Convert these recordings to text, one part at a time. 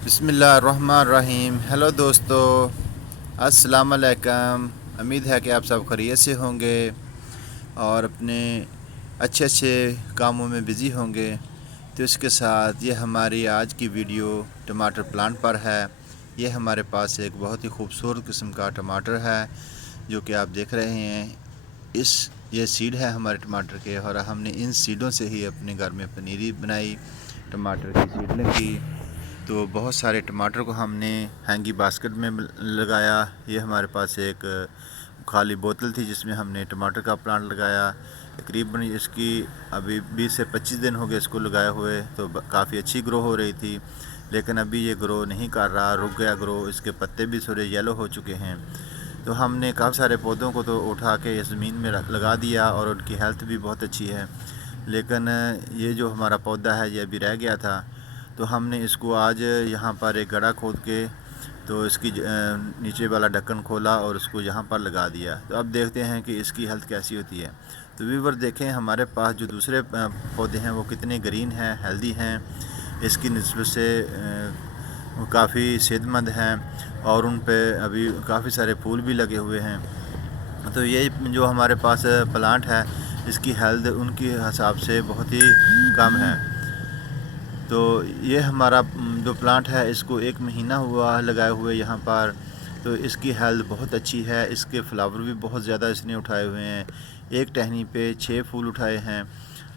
बिस्मिल्लाहिर्रहमानिर्रहीम। हेलो दोस्तों, अस्सलाम वालेकुम। उम्मीद है कि आप सब खैरियत से होंगे और अपने अच्छे अच्छे कामों में बिज़ी होंगे। तो इसके साथ ये हमारी आज की वीडियो टमाटर प्लांट पर है। ये हमारे पास एक बहुत ही खूबसूरत किस्म का टमाटर है जो कि आप देख रहे हैं। ये सीड है हमारे टमाटर के और हमने इन सीडों से ही अपने घर में पनीरी बनाई। टमाटर की सीड लगी तो बहुत सारे टमाटर को हमने हैंगी बास्केट में लगाया। ये हमारे पास एक खाली बोतल थी जिसमें हमने टमाटर का प्लांट लगाया। तकरीबन इसकी अभी 20 से 25 दिन हो गए इसको लगाए हुए, तो काफ़ी अच्छी ग्रो हो रही थी। लेकिन अभी ये ग्रो नहीं कर रहा, रुक गया ग्रो। इसके पत्ते भी थोड़े येलो हो चुके हैं। तो हमने काफ़ी सारे पौधों को तो उठा के इस ज़मीन में लगा दिया और उनकी हेल्थ भी बहुत अच्छी है। लेकिन ये जो हमारा पौधा है ये अभी रह गया था, तो हमने इसको आज यहाँ पर एक गड्ढा खोद के तो इसकी नीचे वाला ढक्कन खोला और उसको यहाँ पर लगा दिया। तो अब देखते हैं कि इसकी हेल्थ कैसी होती है। तो व्यूअर देखें हमारे पास जो दूसरे पौधे हैं वो कितने ग्रीन हैं, हेल्दी हैं। इसकी निस्बत से वो काफ़ी सेहतमंद हैं और उन पे अभी काफ़ी सारे फूल भी लगे हुए हैं। तो ये जो हमारे पास प्लांट है इसकी हेल्थ उनके हिसाब से बहुत ही कम है। तो ये हमारा जो प्लांट है इसको 1 महीना हुआ लगाए हुए यहाँ पर। तो इसकी हेल्थ बहुत अच्छी है। इसके फ्लावर भी बहुत ज़्यादा इसने उठाए हुए हैं। एक टहनी पे 6 फूल उठाए हैं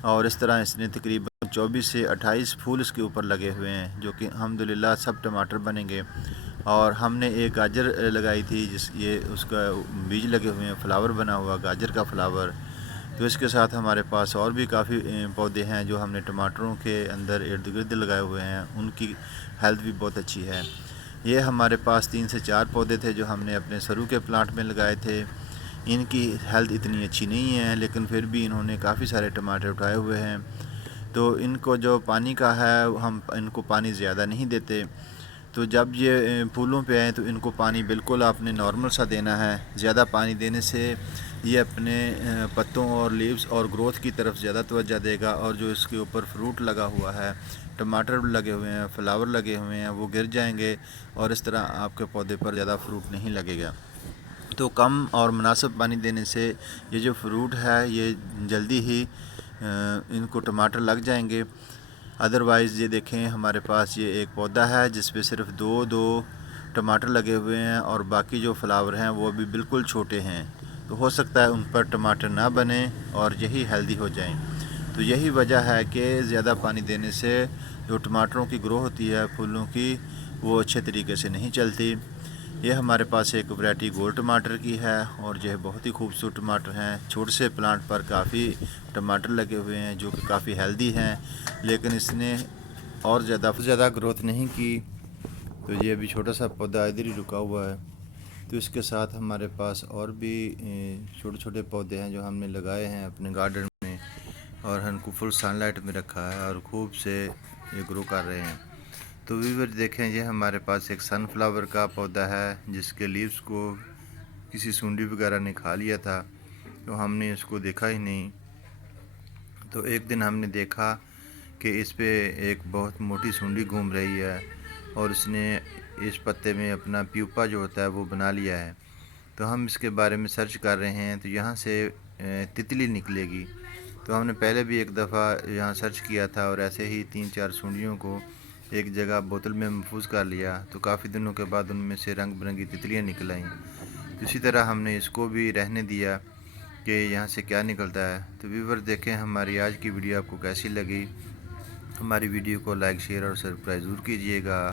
और इस तरह इसने तकरीबन 24 से 28 फूल इसके ऊपर लगे हुए हैं, जो कि अल्हम्दुलिल्लाह सब टमाटर बनेंगे। और हमने एक गाजर लगाई थी ये उसका बीज लगे हुए हैं, फ्लावर बना हुआ गाजर का फ्लावर। तो इसके साथ हमारे पास और भी काफ़ी पौधे हैं जो हमने टमाटरों के अंदर इर्द गिर्द लगाए हुए हैं। उनकी हेल्थ भी बहुत अच्छी है। ये हमारे पास 3 से 4 पौधे थे जो हमने अपने सरू के प्लांट में लगाए थे। इनकी हेल्थ इतनी अच्छी नहीं है, लेकिन फिर भी इन्होंने काफ़ी सारे टमाटर उठाए हुए हैं। तो इनको जो पानी का है हम इनको पानी ज़्यादा नहीं देते। तो जब ये फूलों पे आए तो इनको पानी बिल्कुल आपने नॉर्मल सा देना है। ज़्यादा पानी देने से ये अपने पत्तों और लीव्स और ग्रोथ की तरफ ज़्यादा तवज्जो देगा और जो इसके ऊपर फ्रूट लगा हुआ है, टमाटर लगे हुए हैं, फ्लावर लगे हुए हैं, वो गिर जाएंगे और इस तरह आपके पौधे पर ज़्यादा फ्रूट नहीं लगेगा। तो कम और मुनासिब पानी देने से ये जो फ्रूट है ये जल्दी ही इनको टमाटर लग जाएंगे। अदरवाइज़ ये देखें हमारे पास ये एक पौधा है जिस पे सिर्फ दो दो टमाटर लगे हुए हैं और बाकी जो फ्लावर हैं वो भी बिल्कुल छोटे हैं। तो हो सकता है उन पर टमाटर ना बने और यही हेल्दी हो जाएं। तो यही वजह है कि ज़्यादा पानी देने से जो टमाटरों की ग्रो होती है फूलों की, वो अच्छे तरीके से नहीं चलती। ये हमारे पास एक वैरायटी गोल टमाटर की है और यह बहुत ही खूबसूरत टमाटर हैं। छोटे से प्लांट पर काफ़ी टमाटर लगे हुए हैं जो कि काफ़ी हेल्दी हैं, लेकिन इसने और ज़्यादा ग्रोथ नहीं की। तो ये अभी छोटा सा पौधा इधर ही रुका हुआ है। तो इसके साथ हमारे पास और भी छोटे छोटे पौधे हैं जो हमने लगाए हैं अपने गार्डन में और हमको फुल सनलाइट में रखा है और खूब से ये ग्रो कर रहे हैं। तो व्यूअर देखें ये हमारे पास एक सनफ्लावर का पौधा है जिसके लीव्स को किसी सूंडी वगैरह ने खा लिया था, तो हमने इसको देखा ही नहीं। तो एक दिन हमने देखा कि इस पे एक बहुत मोटी सूंडी घूम रही है और इसने इस पत्ते में अपना प्यूपा जो होता है वो बना लिया है। तो हम इसके बारे में सर्च कर रहे हैं तो यहाँ से तितली निकलेगी। तो हमने पहले भी एक दफ़ा यहाँ सर्च किया था और ऐसे ही 3-4 सूंडियों को एक जगह बोतल में महफूज कर लिया। तो काफ़ी दिनों के बाद उनमें से रंग बिरंगी तितलियाँ निकल आईं। तो इसी तरह हमने इसको भी रहने दिया कि यहाँ से क्या निकलता है। तो व्यूअर देखें हमारी आज की वीडियो आपको कैसी लगी। हमारी वीडियो को लाइक शेयर और सब्सक्राइब ज़रूर कीजिएगा।